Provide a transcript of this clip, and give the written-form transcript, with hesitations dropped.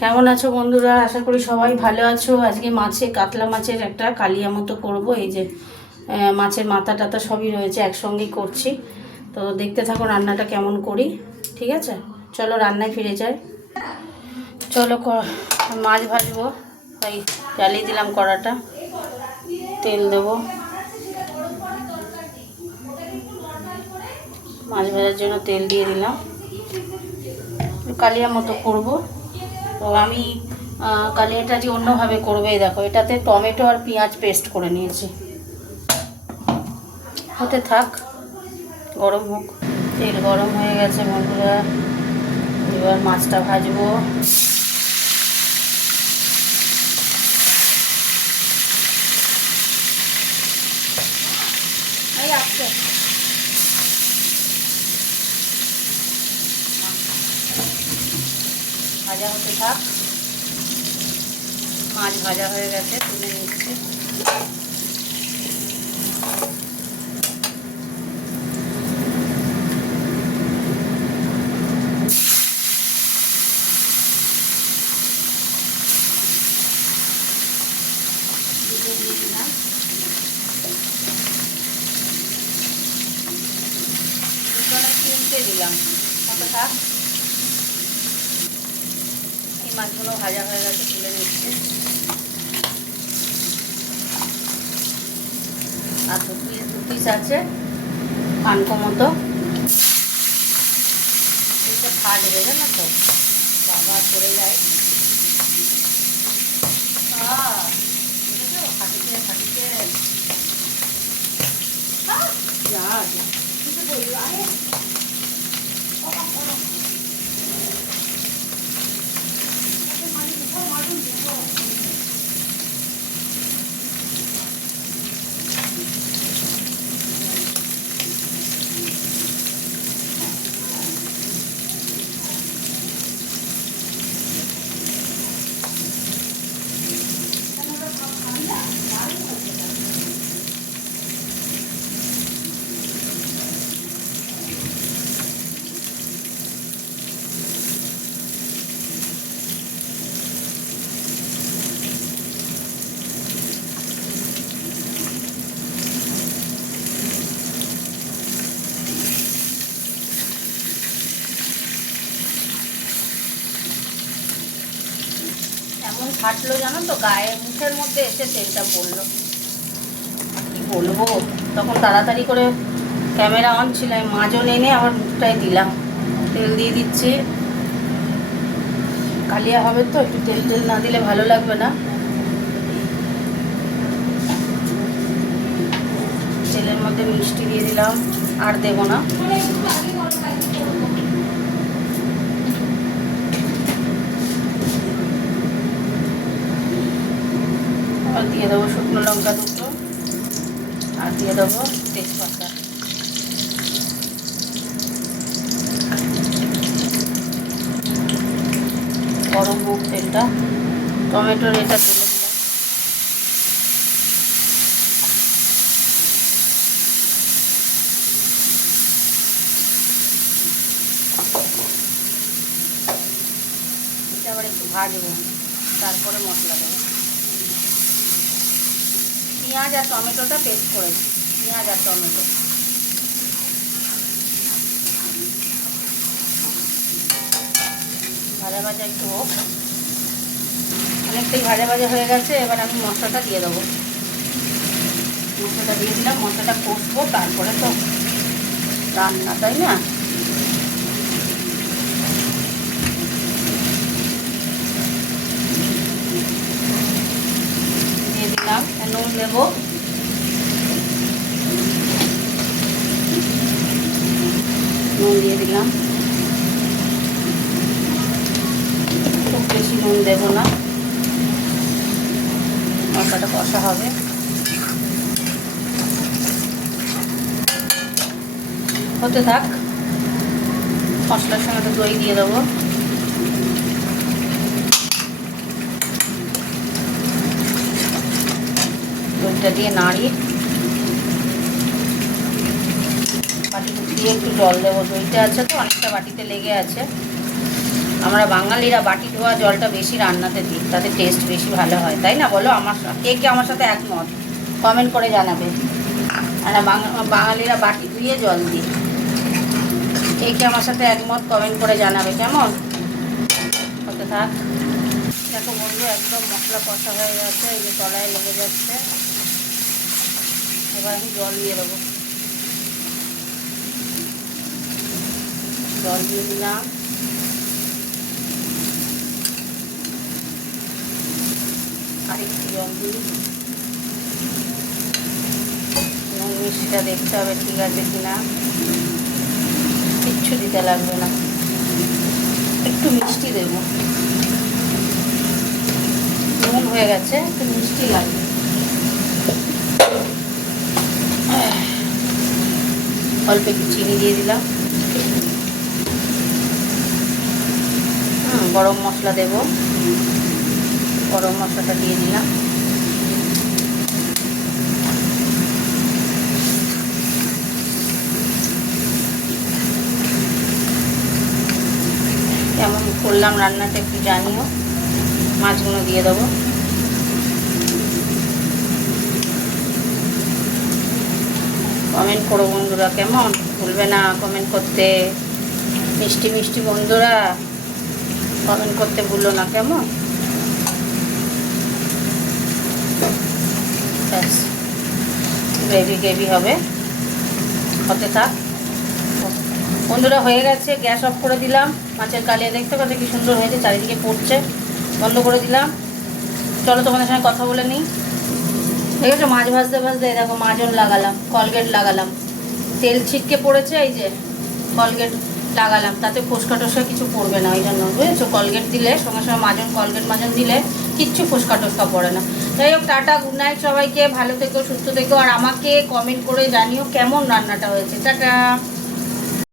কেমন আছো বন্ধুরা? আশা করি সবাই ভালো আছো। আজকে কাতলা মাছের একটা কালিয়া মতো করব। এই যে মাছের মাথা টাথা সবই রয়েছে, একসঙ্গেই করছি। তো দেখতে থাকো রান্নাটা কেমন করি, ঠিক আছে? চলো রান্নায় ফিরে যাই। চলো মাছ ভাজবো, তাই জ্বালিয়ে দিলাম কড়াটা। তেল দেবো, মাছ ভাজার জন্য তেল দিয়ে দিলাম। কালিয়া মতো করব। তো আমি কালিয়াটা যে অন্যভাবে করবে, দেখো এটাতে টমেটো আর পেঁয়াজ পেস্ট করে নিয়েছি। হতে থাক, গরম হোক। তেল গরম হয়ে গেছে বন্ধুরা, এবার মাছটা ভাজবো। ভাজা হতে থাক। মাছ ভাজা হয়ে গেছে, তুলে নিচ্ছি। দিয়ে দিলাম কিনতে দিলাম, কত থাক। এই মাছগুলো ভাজা হয়ে গেছে, তুলে নিচ্ছি। আর দু পিস আছে পানকো মতো, এইটা ফাটবে জানো তো, বাবা পড়ে যায়। ফাটিতে ফাটিতে যা কিছু বললো। আরে এমন ফাটলো জানো তো, গায়ে মুখের মধ্যে এসে তেলটা পড়লো। কি বলবো, তখন তাড়াতাড়ি করে ক্যামেরা অন ছিল, আমি মাজন এনে আবার মুখটাই দিলাম। তেল দিয়ে দিচ্ছি, কালিয়া হবে তো, একটু তেল তেল না দিলে ভালো লাগবে না। তেলের মধ্যে মিষ্টি দিয়ে দিলাম, আর দেবো না। আর দিয়ে দেবো শুকনো লঙ্কা দুটো, আর দিয়ে দেবো তেজপাতা। গরম হোক তেলটা, টমেটোর এটা তুলে দিলাম। এটা আবার একটু ভাজবো, তারপরে মশলা দেবো। পেঁয়াজ আর টমেটোটা পেস্ট করেছি, পেঁয়াজ আর টমেটো। ভাজা ভাজা একটু হোক, অনেকটাই ভাজা ভাজা হয়ে গেছে। এবার আমি মশলাটা দিয়ে দেবো। মশলাটা দিয়ে দিলাম, মশলাটা কষবো, তারপরে তো রান্না, তাই না? দিয়ে দিলাম, নুন দেবো, নুন দিয়ে দিলাম। খুব বেশি নুন দেবো না, মশলাটা কষা হবে। হতে থাক, মশলার সঙ্গে তো দই দিয়ে দেবো। দইটা দিয়ে নাড়িয়ে বাটিতে দিয়ে একটু জল দেবো। দইটা আছে তো অনেকটা বাটিতে লেগে আছে, আমরা বাঙালিরা বাটি ধোয়া জলটা বেশি রান্নাতে দিই, তাতে টেস্ট বেশি ভালো হয়, তাই না বলো? কে আমার সাথে একমত কমেন্ট করে জানাবে। আর বাঙালিরা বাটি ধুয়ে জল দিই, কে আমার সাথে একমত কমেন্ট করে জানাবে। কেমন হতে থাক। দেখো বন্ধু, একদম মশলা কষা হয়ে গেছে, এই যে তলায় লেগে যাচ্ছে। এবার আমি জল দিয়ে দেবো, জল দিয়ে দিলাম। আরেকটু জল দিই, মিষ্টিটা দেখতে হবে ঠিক আছে কিনা। কিচ্ছু দিতে লাগবে না, একটু মিষ্টি দেবো, নুন হয়ে গেছে, একটু মিষ্টি লাগবে। অল্প একটু চিনি দিয়ে দিলাম। গরম মশলা দেব, গরম মশলাটা দিয়ে দিলাম। কেমন করলাম রান্নাটা একটু জানিও। মাছগুলো দিয়ে দেবো। কমেন্ট করো বন্ধুরা, কেমন? ভুলবে না কমেন্ট করতে। মিষ্টি মিষ্টি বন্ধুরা কমেন্ট করতে ভুলো না, কেমন? ব্যাস, গ্রেভি গ্রেভি হবে, হতে থাক বন্ধুরা। হয়ে গেছে, গ্যাস অফ করে দিলাম। মাছের কালিয়া দেখতে কত কি সুন্দর হয়েছে, চারিদিকে পড়ছে। বন্ধ করে দিলাম। চলো তোমাদের সঙ্গে কথা বলে নিই। দেখেছো মাছ ভাজতে ভাজতে দেখো মাজন লাগালাম, কলগেট লাগালাম, তেল ছিটকে পড়েছে, এই যে কলগেট লাগালাম, তাতে ফোসকা টোসকা কিছু পড়বে না, ওই জন্য বুঝেছো। কলগেট দিলে সঙ্গে সঙ্গে মাজন, কলগেট মাজন দিলে কিচ্ছু ফোসকা টোসকা পড়ে না। যাই হোক, টাটা, গুড নাইট সবাইকে। ভালো থেকো, সুস্থ থেকো, আর আমাকে কমেন্ট করে জানিও কেমন রান্নাটা হয়েছে। টাটা।